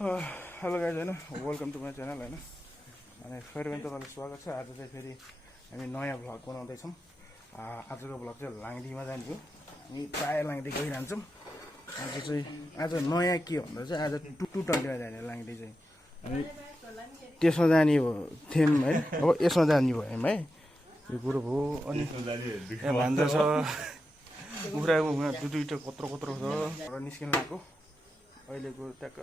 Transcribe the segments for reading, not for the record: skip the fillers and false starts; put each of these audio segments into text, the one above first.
Hello guys होइन welcome to my channel होइन अनि फेरि पनि तपाईँलाई स्वागत छ। आज चाहिँ फेरि हामी नयाँ भ्लग बनाउँदैछौँ। आजको भ्लग चाहिँ langdiमा जाने हो। हामी प्रायः langdi गइरहन्छौँ। आज नयाँ के भन्दा चाहिँ आज 220मा जाने langdi चाहिँ हामी त्यसमा जाने हो थियौँ है। अब यसमा जाने भयो है यो कुरो भयो। अनि यहाँ भान्जा छ कुखुराको दुईवटा कत्रो कत्रो छ र निस्किन लाग्यो। अहिलेको ट्याक्क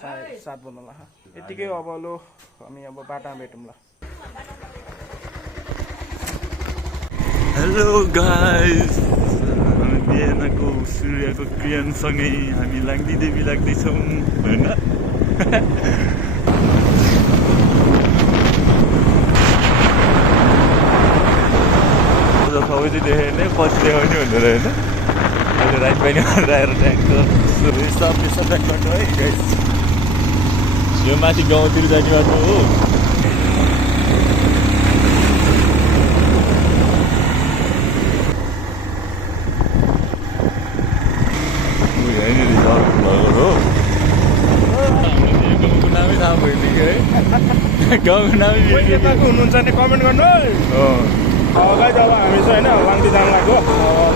7:30 बज्न लाग्यो। यतिकै अब लो हामी अब बाटामा भेटौँ ल। हेलो गाइस, बिहानको सूर्यको किरणसँगै हामी langdidevi लाग्दैछौँ होइन। सबैले देखेँ नै पछि देखाउने भनेर होइन। अहिले राइट पानी आएर ट्याक्टर सब बाटो है गाइस। यो माथि गाउँतिर जाने बाटो हो। यहीँनिर घर हो। गाउँको नामै थाहा भएन कि है। गाउँको नामै हुनुहुन्छ भने कमेन्ट गर्नु गाइज। अब हामी चाहिँ होइन langdi जानु लाग्यो।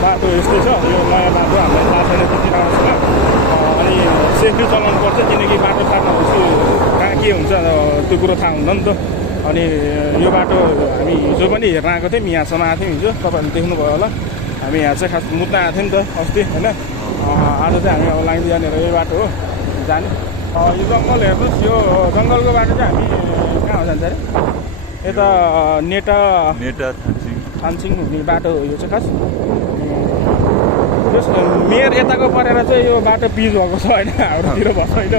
बाटो यस्तै छ, यो नयाँ बाटो हामीलाई थाहा छैन त्यति राम्रोसँग। अनि सेफ्टी चलाउनु पर्छ किनकि बाटो फाट्नपछि कहाँ के हुन्छ त्यो कुरो थाहा हुँदैन नि त। अनि यो बाटो हामी हिजो पनि हेर्न आएको थियौँ, यहाँसम्म आएको थियौँ हिजो। तपाईँहरूले देख्नुभयो होला। हामी यहाँ चाहिँ खास मुद्दा आएको थियौँ नि त अस्ति होइन। आज चाहिँ हामी अब langdi जाने यो बाटो हो जाने। यो जङ्गल हेर्नुहोस्, यो जङ्गलको बाटो चाहिँ हामी कहाँ हो जान्छ अरे यता नेटा थानसिङ हुने बाटो हो यो चाहिँ खास। त्यस मेयर यताको परेर चाहिँ यो बाटो पिच भएको छ होइन। हाम्रोतिर भएको छैन।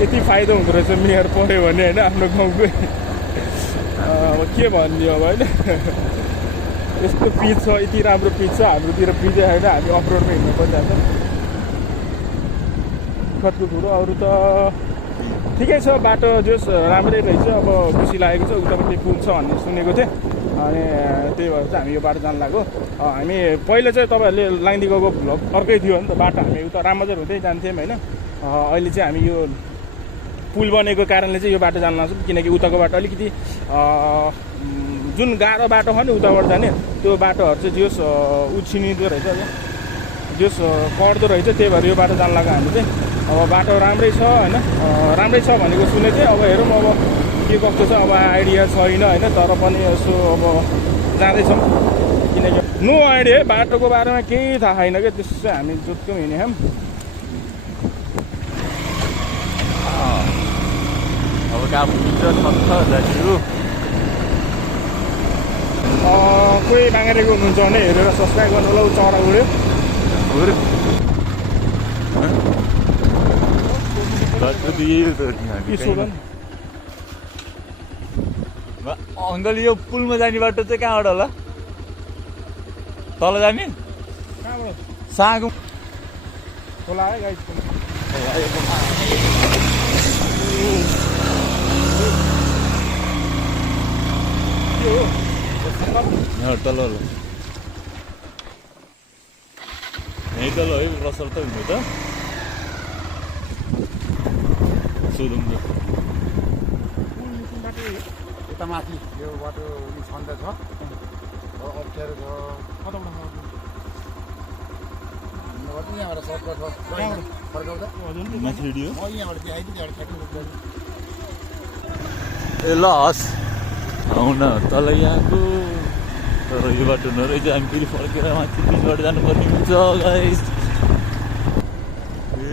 यति फाइदा हुँदो रहेछ मेयर पऱ्यो भने होइन आफ्नो गाउँकै। अब के भन्ने अब होइन। यस्तो पिच छ, यति राम्रो पिच छ। हाम्रोतिर पिचै होइन, हामी अफरोडमा हिँड्नु परिरहेको छ। खतको कुरो अरू त ठिकै छ। बाटो जस राम्रै रहेछ। अब खुसी लागेको छ। उतापट्टि पुल छ भन्ने सुनेको थिएँ। अनि त्यही भएर चाहिँ हामी यो बाटो जानु लाग्यो। हामी पहिला चाहिँ तपाईँहरूले langdi गएको भ्लग अर्कै थियो नि त। बाटो हामी उता रामबजार हुँदै जान्थ्यौँ होइन। अहिले चाहिँ हामी यो पुल बनेको कारणले चाहिँ यो बाटो जानु लाग्छौँ। किनकि उताको बाटो अलिकति जुन गाह्रो बाटो छ नि उताबाट जाने, त्यो बाटोहरू चाहिँ जस उछिनिँदो रहेछ, जस कट्दो रहेछ। त्यही भएर यो बाटो जानु लाग्यो हामी चाहिँ। अब बाटो राम्रै छ होइन, राम्रै छ भनेको सुनेको थिएँ। अब हेरौँ अब के कस्तो छ। अब आइडिया छैन होइन, तर पनि यसो अब जाँदैछौँ। किनकि नो आइडिया बाटोको बारेमा केही थाहा छैन क्या। त्यसो चाहिँ हामी जोत्क्यौँ हिँड्यौँ। अब कहाँ पुग्छ दाजु। कोही बाङ्गेको हुनुहुन्छ भने हेरेर सब्सक्राइब गर्नु होला। चरा उड्यो अङ्कल। यो पुलमा जाने बाटो चाहिँ कहाँबाट होला? तल जाने सागु खोला है गाइस। तल होला यहीँ तल है। रसल त हुनु त सोधौँ न। यता माथि यो बाटो छन्द छ, अप्ठ्यारो छ। यहाँबाट सर्टकट फर्काउँदा माथि हिँड्यो। यहाँबाट ए ल हस् आउन तल यहाँको। तर यो बाटो नरहेछ, हामी फेरि फर्केर माथि बिचबाट जानुपर्ने हुन्छ गाइस।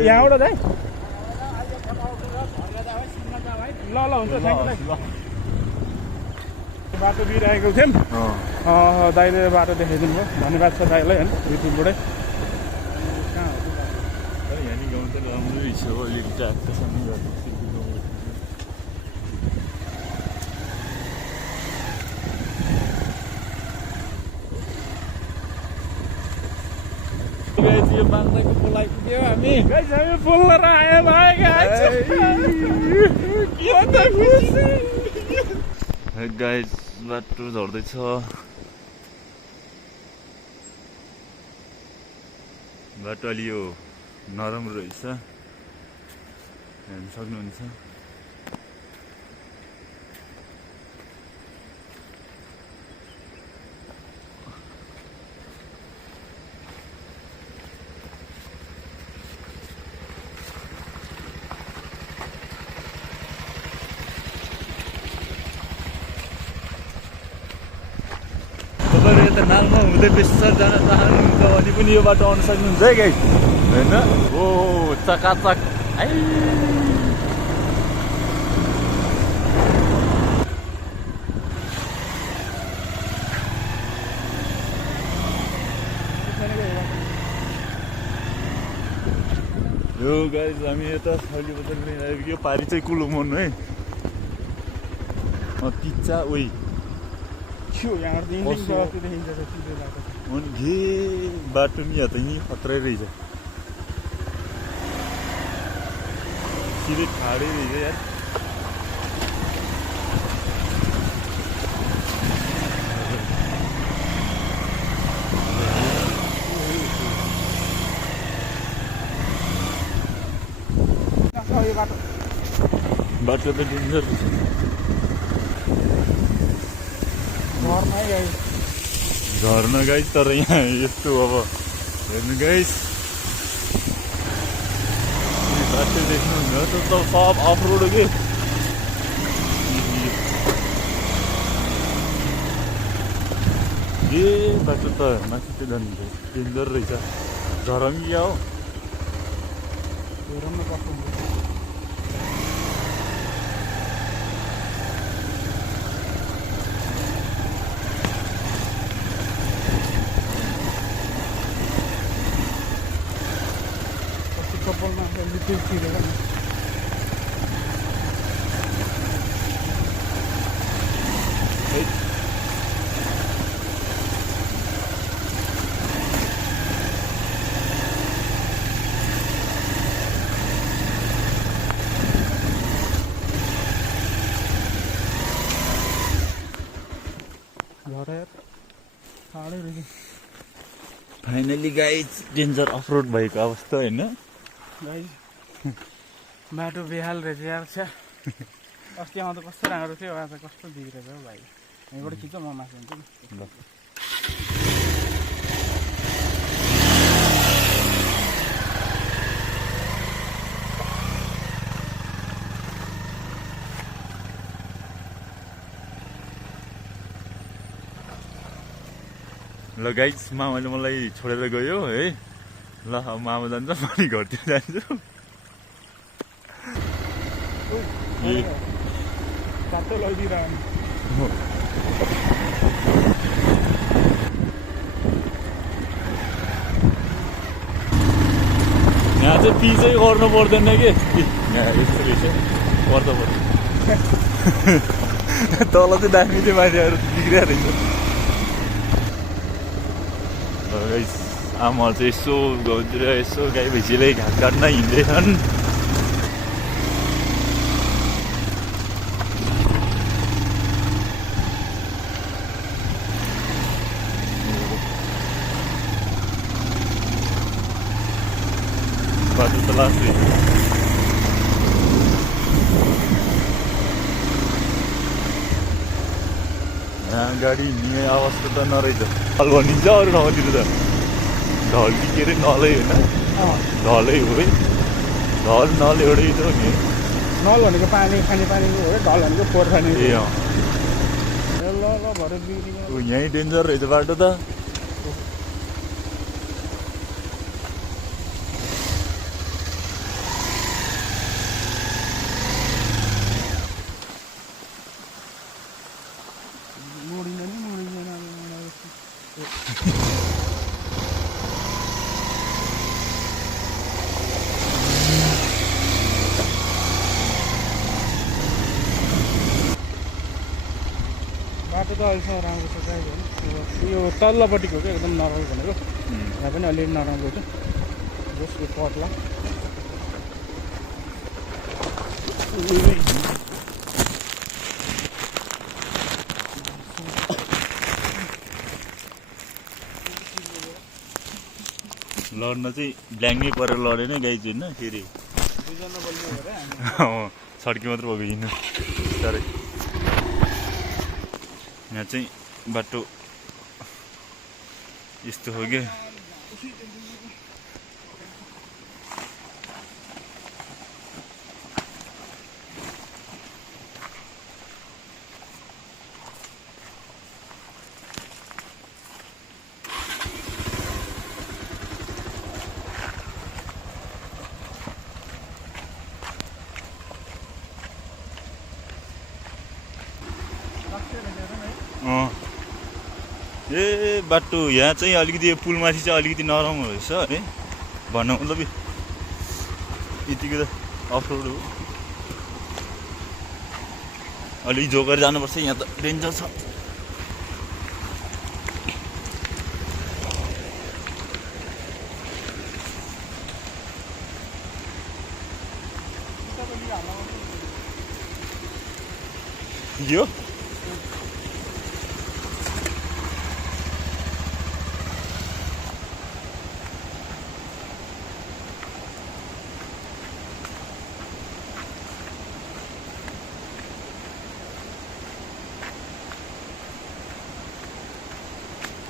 यहाँबाट जाए ल हुन्छ। Thank you. बाटो बिराएको थियौँ। दाइले बाटो देखाइदिनु भयो, धन्यवाद छ दाइलाई होइन युट्युबबाटै। यहाँ गाउँ त राम्रै छ अलिक ट्याक्कसँग यो बाङ्लाको पुल आइपुग्यो। हामी बोल्न आयो भाइ गाइस बाटो झर्दैछ। बाटो अलि यो नरम रहेछ। हेर्न सक्नुहुन्छ तपाईँहरू यता नालमा हुँदै बेसर जान चाहनुहुन्छ भने पनि यो बाटो आउन सक्नुहुन्छ है गाइस होइन ओ चकाचक आइ यो गाइस हामी यता सैली बजार लिन आएको यो पारी चाहिँ कुलुमोन है तिच्चा उही घे बाटो नि यहाँ त यहीँ खत्रै रहेछ सिधै ठाडै रहेछ यार बाटो त डेन्जर झर्ना गाइस तर यहाँ यस्तो अब हेर्नु गाइस बाटो देख्नुहुन्छ त सब अफरोड के ए बाटो त माथि त झन् डेन्जर रहेछ झरङ्गिया हो फाइनली गाइस डेन्जर अफरोड भएको अवस्था होइन बाटो बेहाल रहेछ यार छ अस्ति आउँदा कस्तो राम्रो थियो आज कस्तो बिग्रेछ हौ भाइ यहीँबाट खिच्छ म मासु हुन्छु नि ल गाइस मामाले मलाई छोडेर गयो है ल अब मामा जान्छ म नि घरतिर जान्छु यहाँ चाहिँ पी चाहिँ गर्नु पर्दैन कि यहाँ यस्तो रहेछ पर्दा पर्छ तल चाहिँ दामी चाहिँ मान्छेहरू बिग्रिया रहेछ गाइस आमा चाहिँ यसो गाउँतिर यसो गाई भैँसीले घाँस काट्न हिँड्दैछन् बाटो त लास्ट यहाँ गाडी हिँड्ने अवस्था त नरहेछ ढल भनिन्छ अरू ठाउँतिर त ढल के अरे नलै होइन ढलै हो है ढल नल एउटै त हो नि नल भनेको पानी खाने पानीको हो ढल भनेको पोहोर खाने ए यहीँ डेन्जर रहेछ बाटो त बाटो त अहिलेसम्म राम्रो छ गाई यो तल्लोपट्टिको क्या एकदम नराम्रो भनेको यहाँ पनि अलिअलि नराम्रो छ जसको पत्ला लड्न चाहिँ ब्ल्याङ्कै परेर लडेन गाई होइन फेरि सड्की मात्र भएको हिँड्नु बिस्तारै यहाँ चाहिँ बाटो यस्तो हो क्या ए बाटो यहाँ चाहिँ अलिकति यो पुलमाथि चाहिँ अलिकति नरम रहेछ है भन्नु मतलब यतिको त अफरोड हो अलिक जोगेर जानुपर्छ यहाँ त डेन्जर छ यो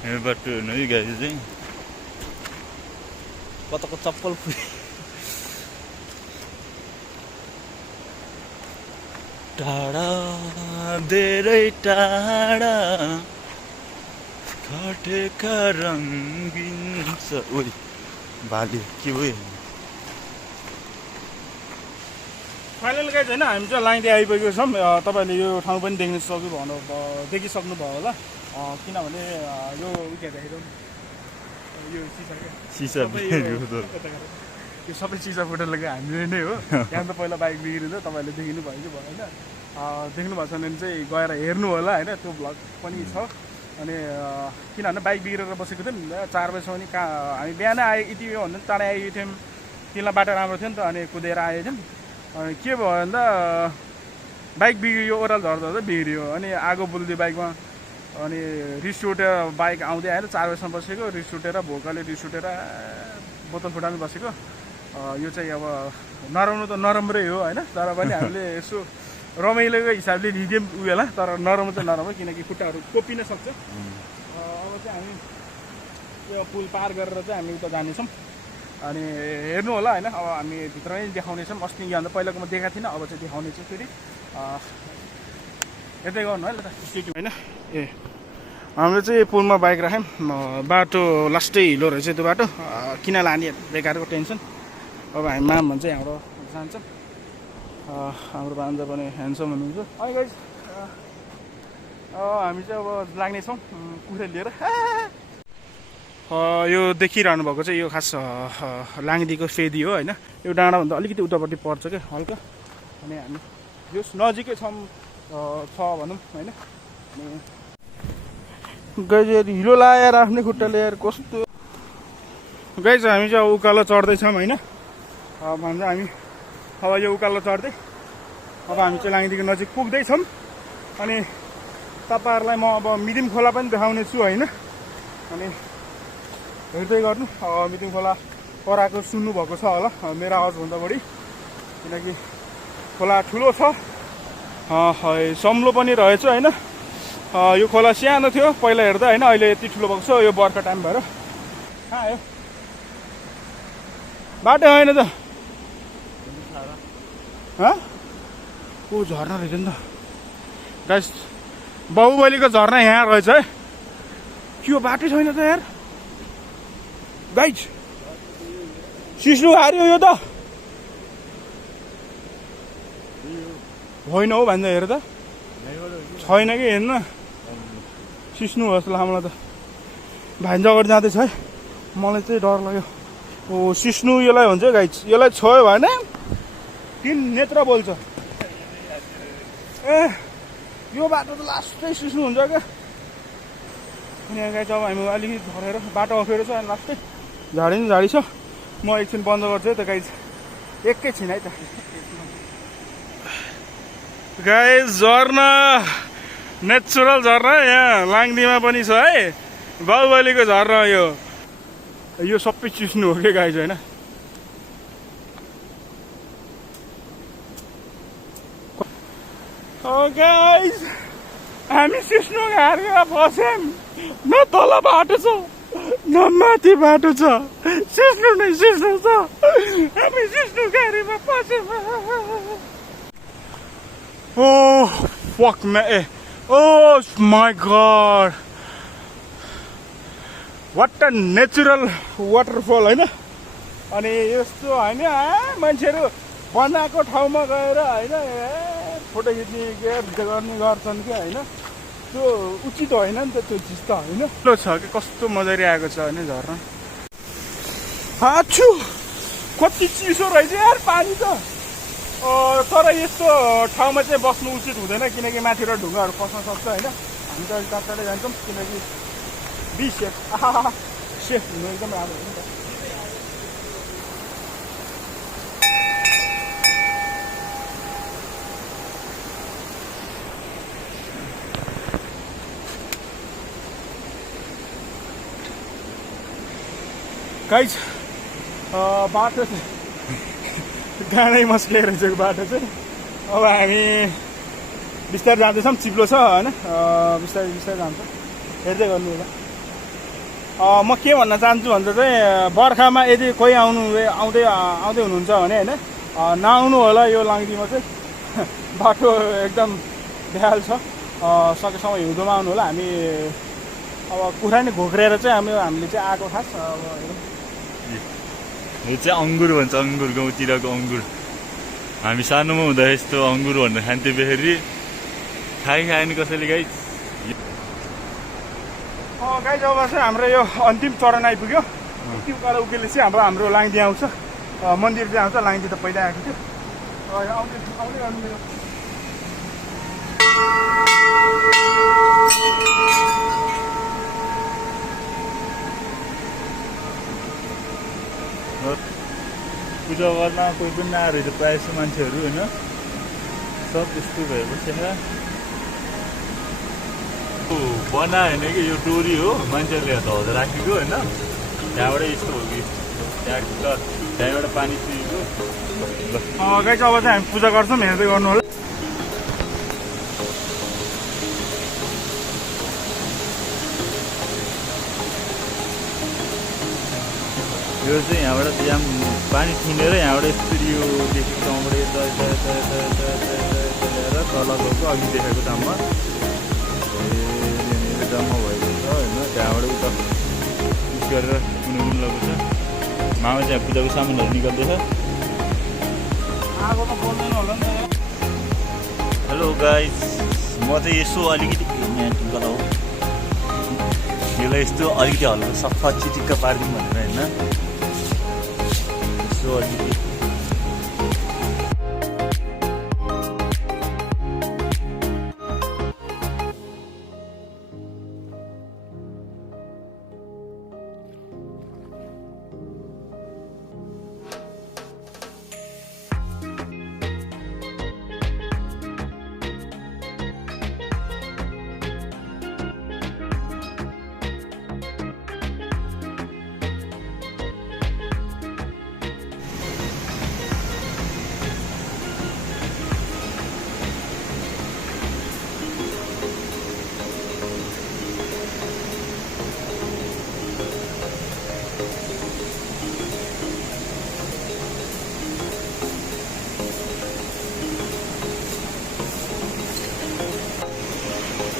यो बाटो हेर्नु है गाडी चाहिँ कताको चप्पल टाढा धेरै टाढा घटेका रङ्गिन छ ओइ भाले के हो फाइनल गाइज होइन हामी चाहिँ langdi आइपुगेको छौँ तपाईँले यो ठाउँ पनि देखिसक्नुभयो होला किनभने यो के देखेको यो सिसा यो सबै सिसा फुटेर हामीले नै हो यहाँ त पहिला बाइक बिग्रिन्छ तपाईँले देख्नु भयो कि भयो होइन देख्नु भएको छ भने चाहिँ गएर हेर्नु होला होइन त्यो भ्लग पनि छ अनि किनभने बाइक बिग्रेर बसेको थियौँ 4 बजीसम्म नि हामी बिहानै आए यति हो भन्दा चाँडै आएको थियौँ तिमीलाई बाटो राम्रो थियो नि त अनि कुदेर आएको थियौँ अनि के भयो भन्दा बाइक बिग्रियो ओह्रालो झर्दा झर्दै बिग्रियो अनि आगो बुल्दी बाइकमा अनि रिस उठेर बाइक आउँदै आएर 4 बजीसम्म बसेको रिस उठेर भोकाले रिस उठेर बोतल फुटाल्नु बसेको यो चाहिँ अब नराम्रो त नराम्रै हो होइन तर पनि हामीले यसो रमाइलोको हिसाबले लिदियौँ उयोलाई तर नराम्रो चाहिँ नराम्रो किनकि खुट्टाहरू कोपिन सक्छ अब चाहिँ हामी त्यो पुल पार गरेर चाहिँ हामी उता जानेछौँ अनि हेर्नु होला होइन अब हामी भित्रमै देखाउनेछौँ अस्ति यहाँ पहिलाको म देखाएको थिइनँ अब चाहिँ देखाउनेछु फेरि हेर्दै गर्नु है ल त होइन ए हामीले चाहिँ पुलमा बाइक राख्यौँ बाटो लास्टै हिलो रहेछ त्यो बाटो किन लाने बेकारको टेन्सन अब हामी माम भन्छ यहाँबाट जान्छ हाम्रो भान्जा पनि ह्यान्डसम हुनुहुन्छ है गाइस हामी चाहिँ अब लाग्नेछौँ कुखुरा लिएर यो देखिरहनु भएको चाहिँ यो खास langdiको फेदी हो होइन यो डाँडाभन्दा अलिकति उतापट्टि पर्छ क्या हल्का अनि हामी यो नजिकै छ भनौँ होइन गाइज हिलो लाएर आफ्नै खुट्टा ल्याएर कस्तो गाइज हामी चाहिँ अब उकालो चढ्दैछौँ होइन भन्छ हामी अब यो उकालो चढ्दै अब हामी चाहिँ langdiको नजिक पुग्दैछौँ अनि तपाईँहरूलाई म अब मिदिम खोला पनि देखाउने छु होइन अनि हेर्दै गर्नु मिदिम खोला कराएको सुन्नुभएको छ होला मेरो आवाजभन्दा बढी किनकि खोला ठुलो छ सम्लो पनि रहेछ होइन यो खोला सानो थियो पहिला हेर्दा होइन अहिले यति ठुलो भएको छ यो बर्खा टाइम भएर कहाँ आयो बाटो होइन त को झर्ना रहेछ नि त गाइस बाहुबलीको झर्ना यहाँ रहेछ है के बाटो छैन त यार गाइस सिस्नु हार्यो यो त होइन हौ भन्छ हेर त छैन कि हेर्न सिस्नु हो जस्तो लाग्यो मलाई त भान्जागढ जाँदैछ है मलाई चाहिँ डर लाग्यो ओ सिस्नु यसलाई भन्छ गाइस यसलाई छोयो भने 3 नेत्र बोल्छ ए यो बाटो त लास्टै सिस्नु हुन्छ क्या अनि गाइस अब हामी अलिकति झरेर बाटो अप्ठ्यारो छ अनि लास्टै झाडी नि झाडी छ म एकछिन बन्द गर्छु है त गाइस एकैछिन है त गाइस झर्ना नेचुरल झर्ना यहाँ langdiमा पनि छ है बाहुबलीको झर्ना यो सबै चिस्नु हो क्या गाइस होइन गाइस हामी सिस्नो घारमा फस्यौँ न तल बाटो छ न माथि बाटो छ सिस्नो नै सिस्नो छ हामी सिस्नो घारीमा फस्यौँ Oh fuck man oh my god what a natural waterfall हैन अनि यस्तो हैन मान्छेहरु बनाएको ठाउँमा गएर हैन फोटो खिच्ने गर्ने गर्छन् के हैन त्यो उचित होइन नि त त्यो चिज त हैन लो छ के कस्तो मजाले आएको छ हैन झर्ना आछु कति चिसो रहेछ यार पानी त तर यस्तो ठाउँमा चाहिँ बस्नु उचित हुँदैन किनकि माथिबाट ढुङ्गाहरू पस्न सक्छ हैन हामी त टाढा जान्छौँ किनकि बी सेफ सेफ हुनु एकदम राम्रो हो नि त गाइस बाटो चाहिँ गाडै मस्ले रहेछ बाटो चाहिँ अब हामी बिस्तारै जाँदैछौँ चिप्लो छ होइन बिस्तारै बिस्तारै जान्छ हेर्दै गर्नु होला म के भन्न चाहन्छु भन्दा चाहिँ बर्खामा यदि कोही आउँदै हुनुहुन्छ भने होइन नआउनु होला यो langdiमा चाहिँ बाटो एकदम बेहाल छ सकेसम्म हिउँदोमा आउनु होला हामी अब कुरा नि घोक्रेर चाहिँ हामीले चाहिँ आएको खास यो चाहिँ अङ्गुर भन्छ अङ्गुर गाउँतिरको अङ्गुर हामी सानोमा हुँदा यस्तो अङ्गुर भनेर खान्थ्यो बेखेरि खाएन कसैले गाइस गाइस अब चाहिँ हाम्रो यो अन्तिम चरण आइपुग्यो त्यो पर उकेलेपछि हाम्रो langdi आउँछ मन्दिर चाहिँ आउँछ langdi त पहिला आएको थियो आउँदै गर्नु मेरो पूजा गर्न कोही पनि नआएर रहेछ प्रायः जस्तो मान्छेहरू होइन सब त्यस्तो भएपछि बना होइन कि यो डोरी हो मान्छेहरूले धज राखेको होइन त्यहाँबाट यस्तो हो कि त्यहाँबाट पानी चुहिएको गाइस अब चाहिँ हामी पूजा गर्छौँ हेर्दै गर्नु होला यो चाहिँ यहाँबाट पानी थुनेर यहाँबाट यसरी यो देखि ठाउँबाट ल्याएर तल गएको अघि देखाएको ठाउँमा यहाँनिर जम्मा भएको छ होइन त्यहाँबाट उता उस गरेर कुनै लगेको छ मामा चाहिँ पूजाको सामानहरू निकाल्दैछ हेलो गाइस म चाहिँ यसो अलिकति गराउ यसलाई यस्तो अलिकति हल्का सफा चिटिक्क पारिदिउँ भनेर होइन यसो अलिकति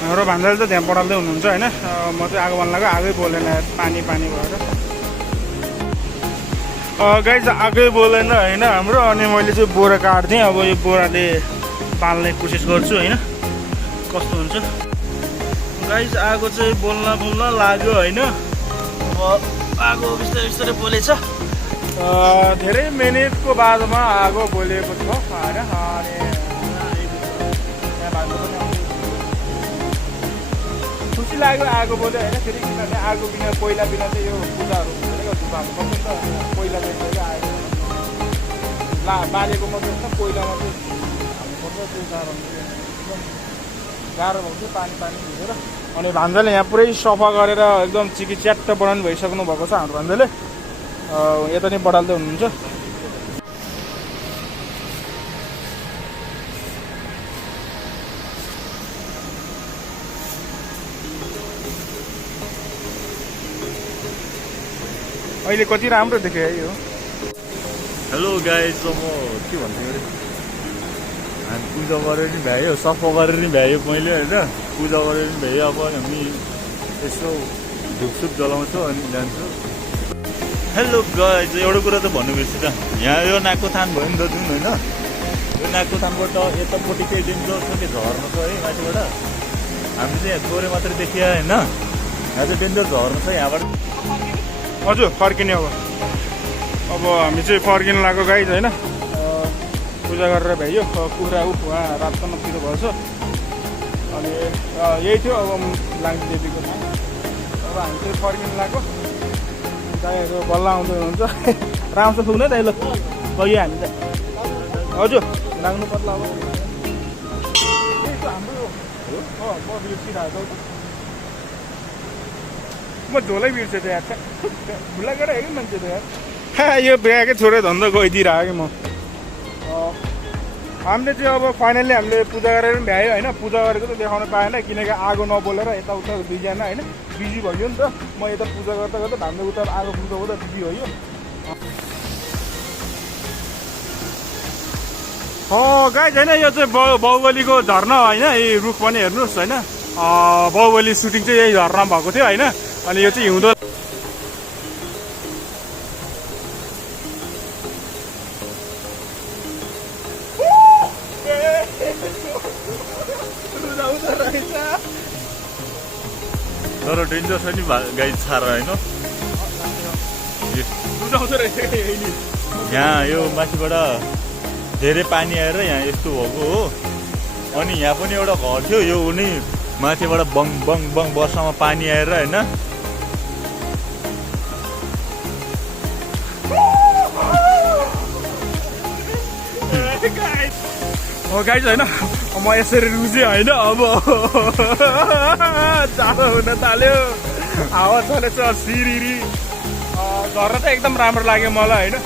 हाम्रो भान्जाले त त्यहाँ बढाल्दै हुनुहुन्छ होइन म चाहिँ आगो बाल्नको आगै बोलेन पानी भएर गाइस आगै बोलेन होइन हाम्रो अनि मैले चाहिँ बोरा काट्थेँ अब यो बोराले पाल्ने कोसिस गर्छु होइन कस्तो हुन्छ गाइस आगो चाहिँ बोल्न लाग्यो होइन अब आगो बिस्तारै बिस्तारै बोलेछ धेरै मिनटको बादमा आगो बोलेको छ होइन अनि खुसी लाग्यो आगो बोल्यो होइन फेरि किनभने आगो बिना कोइला बिना चाहिँ यो पूजाहरू हुँदैन धुपाहरू कस्तो त कोइला चाहिँ आएको बालेको मात्रै हुन्छ कोइला मात्रै हाल्नुपर्छ त्यो गाह्रो भएको थियो पानी भिजेर अनि भान्जाले यहाँ पुरै सफा गरेर एकदम चिकी च्याट्ट बनाउनु भइसक्नु भएको छ हाम्रो भान्जाले यता नै बढाल्दै हुनुहुन्छ अहिले कति राम्रो देख्यो है यो। हेलो गाइज, म के भन्थेँ अरे, हामी पूजा गरेर नि भ्यायो, सफा गरेर नि भ्यायो मैले होइन, पूजा गरेर नि भ्यायो। अब हामी यसो धुपसुप जलाउँछौँ अनि जान्छौँ। हेलो गाइज, एउटा कुरा त भन्नु बिर्सेँ त, यहाँ यो नाकको थान भयो नि त जुन होइन, यो नाकको थानबाट यतापट्टि केही डेन्जर छ कि झर्न छ है माथिबाट। हामी चाहिँ यहाँ थोरै मात्रै देखियो होइन, यहाँ चाहिँ डेन्जर झर्न छ यहाँबाट। हजुर फर्किने अब हामी चाहिँ फर्किनु लाग्यो गाइज होइन। पूजा गरेर भ्याइयो, कुखुरा उहाँ रातसम्मतिर भएछ। अनि यही थियो अब langdi देवीको नाम। अब हामी चाहिँ फर्किनु लाग्यो, दाइहरू बल्ल आउँदै हुनुहुन्छ। राम्रो पुग्ने दाइ, ल गयो हामी त। हजुर लाग्नु पर्ला अब। त्यही त हाम्रो हो, म बिर्सिरहेको छु। म झोलै बिर्सेँ त यार, खुल्ला गरेर हेऱ्यो मान्छे त यार। यो बिहाकै छोडेर धन्दा गइदिइरहेको कि म। हामीले चाहिँ अब फाइनल्ली हामीले पूजा गरेर पनि भ्यायो होइन। पूजा गरेको त देखाउन पाएन, किनकि आगो नबोलेर यताउता दुईजना होइन बिजी भयो नि त। म यता पूजा गर्दा गर्दा हामीले उता आगो पूजा गर्दा बिजी भयो। गाइज होइन, यो चाहिँ बाहुबलीको झर्ना होइन। यही रुख पनि हेर्नुहोस् होइन, बाहुबली सुटिङ चाहिँ यही झर्ना भएको थियो होइन। अनि यो चाहिँ हिउँदो तर डेन्जर छ नि गाइज छारा होइन। यहाँ यो माथिबाट धेरै पानी आएर यहाँ यस्तो भएको हो। अनि यहाँ पनि एउटा घर थियो, यो उनी माथिबाट बङ बङ बङ वर्षामा पानी आएर होइन। गाइज होइन, म यसरी रुजेँ होइन। अब जाडो हुन थाल्यो, हावा चलेछ सिरिरी। झर्ना त एकदम राम्रो लाग्यो मलाई होइन।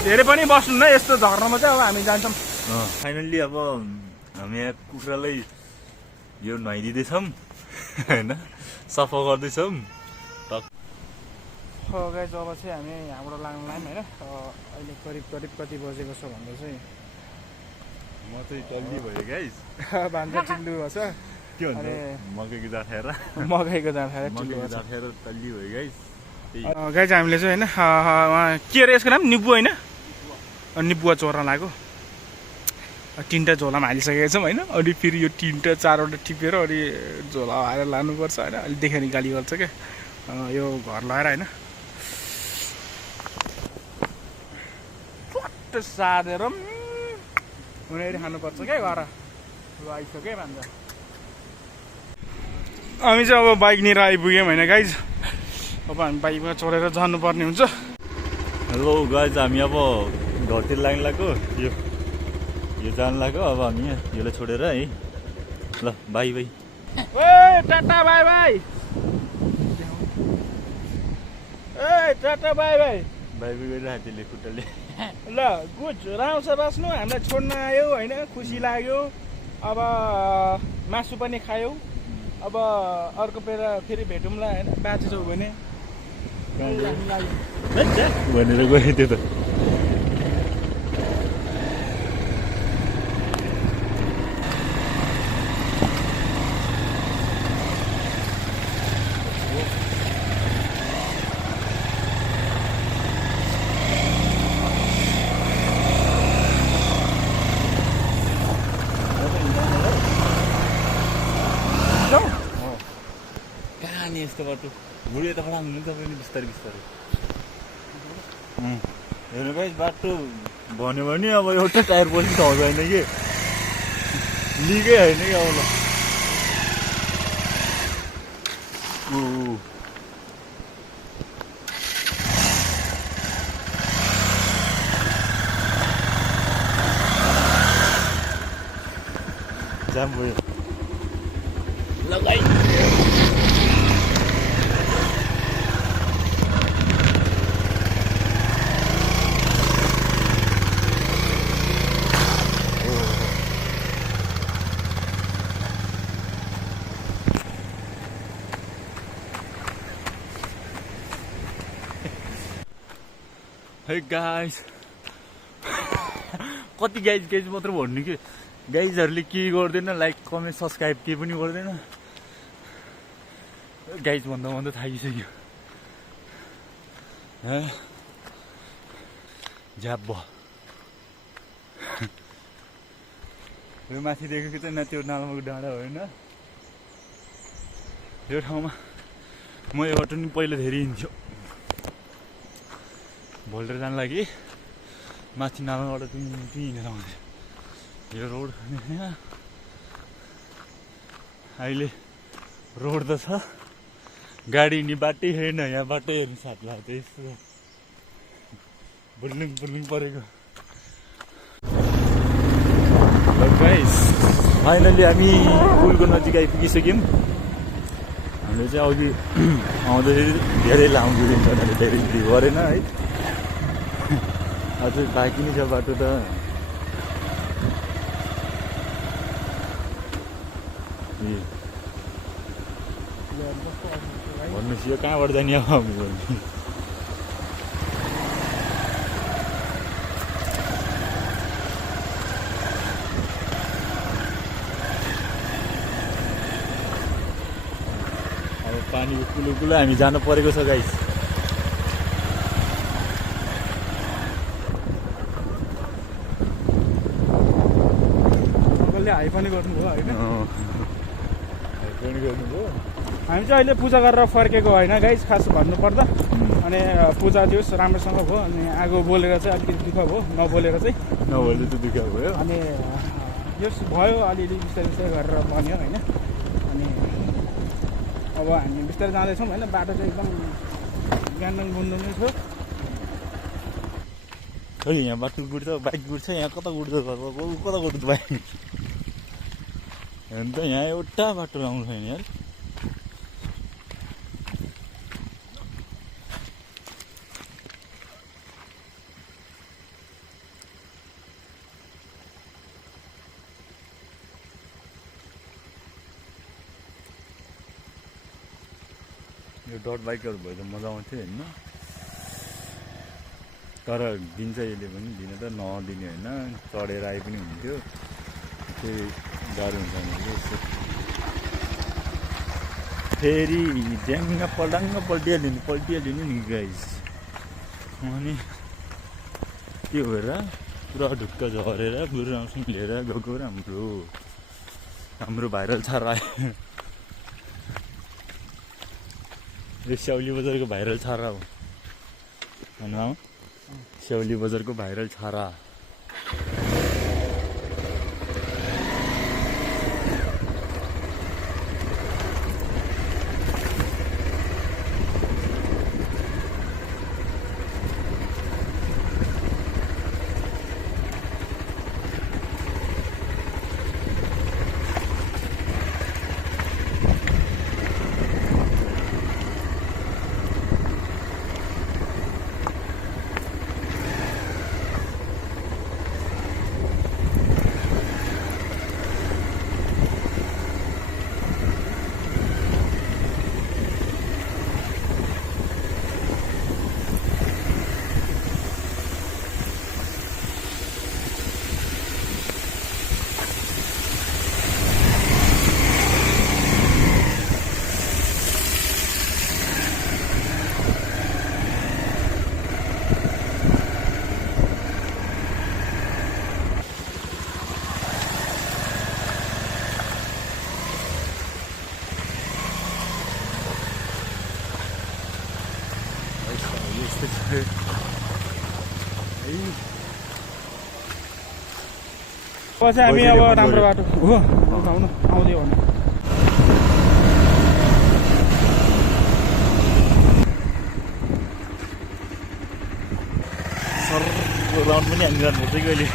धेरै पनि बस्नु न यस्तो झर्नामा चाहिँ। अब हामी जान्छौँ फाइनल्ली। अब हामी यहाँ कुखुरालाई यो नुहाइदिँदैछौँ होइन, सफा गर्दैछौँ। गाइज अब चाहिँ हामी यहाँबाट लाग्नु लायौँ होइन। अहिले करिब कति बजेको छ भन्दा चाहिँ म चाहिँ टल्ली भयो गाइज, भान्जा चिल्लु भएछ। के भन्छ मकैको जाँड खाएर, मकैको जाँड खाएर टल्ली भयो गाइज। गाइज हामीले चाहिँ होइन उहाँ के अरे यसको नाम निबु होइन, निबुवा चोर्न लाग्यो। तिनवटा झोलामा हालिसकेको छौँ होइन। अनि फेरि यो तिनवटा चारवटा टिपेर अनि झोला हालेर लानुपर्छ होइन। अहिले देख्यो नि गाली गर्छ क्या यो घर लगाएर होइन। साधेर उनीहरू खानुपर्छ क्या घर। आइसक्यो भन्छ। हामी चाहिँ अब बाइकनिर आइपुग्यौँ होइन गाइज। अब हामी बाइकमा चढेर जानुपर्ने हुन्छ। हेलो गाइज, हामी अब घरतिर लाग्नु लाग्यो। यो जानु लाग्यो। अब हामी यसलाई छोडेर है, ल by by. A tata bye by, A tata bye by. By by गरिरहेको त्यसले खुट्टाले। ल गुड, राम्रो छ बस्नु। हामीलाई छोड्न आयो होइन, खुसी लाग्यो। अब मासु पनि खायौ। अब अर्को बेला फेरि भेटौँला होइन, बाँचेछौ भने भनेर गयो त्यो त। यस्तो बाटो बुढी यताबाट आउनु नि तपाईँ बिस्तारै बिस्तारै। हेर्नु गाइस, बाटो भन्यो भने अब एउटा टायर पछि ठाउँ छैन कि, लिकै होइन कि। अब ल जाम भयो। लगाइ है गाइस कति गाइज मात्र भन्नु कि गाइजहरूले के गर्दैन लाइक कमेन्ट सब्सक्राइब केही पनि गर्दैन गाइज भन्दा थाकिसक्यो झ्याब यो माथि देखेको चाहिँ न त्यो नालाको डाँडा होइन यो ठाउँमा म योबाट नि पहिला धेरै हिँड्थ्यो भोल्टेर जानु लागि माथि नालाबाट पनि हिँडेर आउँथ्यो यो रोड अहिले रोड त छ गाडी नि बाटै छैन यहाँ बाटै हेर्नु साथलाई चाहिँ यस्तो बुर्लुङ परेको गाइस फाइनली हामी पुलको नजिक आइपुगिसक्यौँ हामीले चाहिँ अघि आउँदाखेरि धेरै लामो भिडियो गर्नाले धेरै भिडियो गरेन है अझै बाँकी नै छ बाटो त भन्नुहोस् यो कहाँबाट जाने अब पानीको कुलो हामी जानु परेको छ गाइस हाई पनि गर्नुभयो होइन हाई पनि गर्नुभयो हामी चाहिँ अहिले पूजा गरेर फर्केको होइन गाइस खास भन्नुपर्दा अनि पूजा दियोस् राम्रोसँग भयो अनि आगो बोलेर चाहिँ अलिकति दुःख भयो नबोलेर चाहिँ नबोलेर चाहिँ दुःख भयो अनि यस भयो अलिअलि बिस्तारै गरेर बन्यो होइन अनि अब हामी बिस्तारै जाँदैछौँ होइन बाटो चाहिँ एकदम गान्डङ गुन्डुङ छ खै यहाँ बाटो गुड्छ बाइक गुड्छ यहाँ कता गुड्छ बाइक अन्त यहाँ एउटा बाटो राम्रो छैन यार यो डट बाइकहरू भयो त मजा आउँथ्यो होइन तर दिन्छ यसले पनि दिन त नदिने होइन चढेर आए पनि हुन्थ्यो त्यही गाह्रो हुन्छ भने फेरि ड्याङ्ग पल्टाङ्ग पल्टिहाल्यो नि गाइस अनि त्यो भएर पुरा ढुक्क झरेर गुरुआउँसँग लिएर गएको हाम्रो भाइरल छार आयो यो स्याउली बजारको भाइरल छारा हो होइन स्याउली बजारको भाइरल छारा पछि हामी अब राम्रो बाटो हो उठाउनु आउँदै भन्नु सर राउन्ड पनि हानिरहनु पर्छ कहिले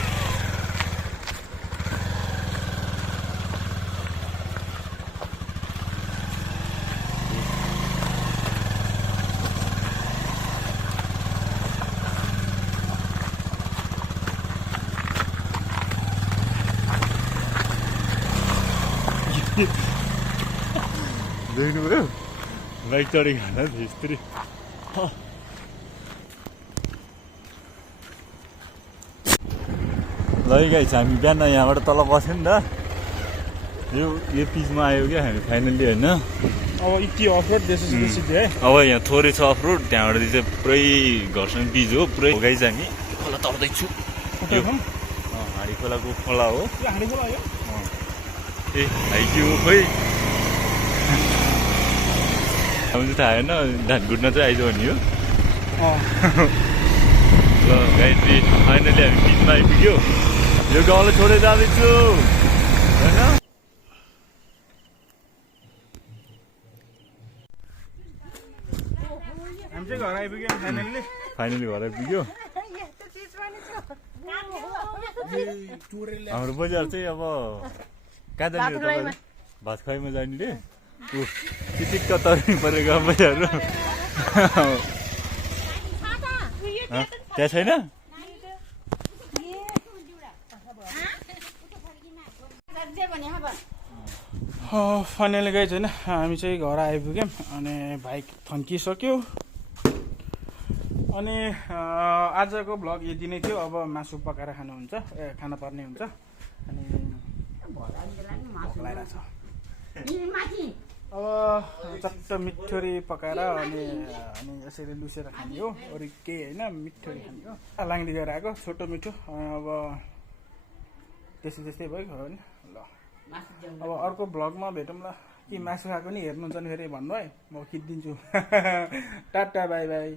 देख्नुभयो बाइक चढेको होला यस्तरी ल गाइस हामी बिहान यहाँबाट तल बस्यो नि त यो पिचमा आयो क्या हामी फाइनल्ली होइन अब यति अफरोड देशै सिद्धि है अब यहाँ थोरै छ अफरोड त्यहाँबाट चाहिँ पुरै घरसँग पिच हो पुरै गाइस हामी खोला तर्दैछु यो हाँडी खोलाको खोला हो हाँडी खोला हो ए हाइक्यो खोइ हामी चाहिँ थाहा होइन धान घुट्न चाहिँ आइज भन्ने हो ल गाइस फाइनली हामी पिचमा आइपुग्यो यो गाउँलाई छोडेर जाँदैछु होइन हामी चाहिँ घर आइपुग्यो फाइनली घर आइपुग्यो हाम्रो बजार चाहिँ अब कहाँ जाने हो तपाईँ भात खुवाइमा जाने रे चिटिक्क तर्नु परेको बजारहरू त्यहाँ छैन फाइनली गएछ होइन हामी चाहिँ घर आइपुग्यौँ अनि बाइक थन्किसक्यो अनि आजको भ्लग यति नै थियो अब मासु पकाएर खानुहुन्छ खान पर्ने हुन्छ अनि अब चट्ट मिठोरी पकाएर अनि यसरी लुसेर खाने हो अरू केही होइन मिठोरी खाने हो लाङ्दी गएर आएको छोटो मिठो अब त्यस्तै भयो नि ल अब अर्को भ्लगमा भेटौँ ल कि मासु खाएको नि हेर्नुहुन्छ नि फेरि भन्नु है म खिचिदिन्छु टाटा बाई बाई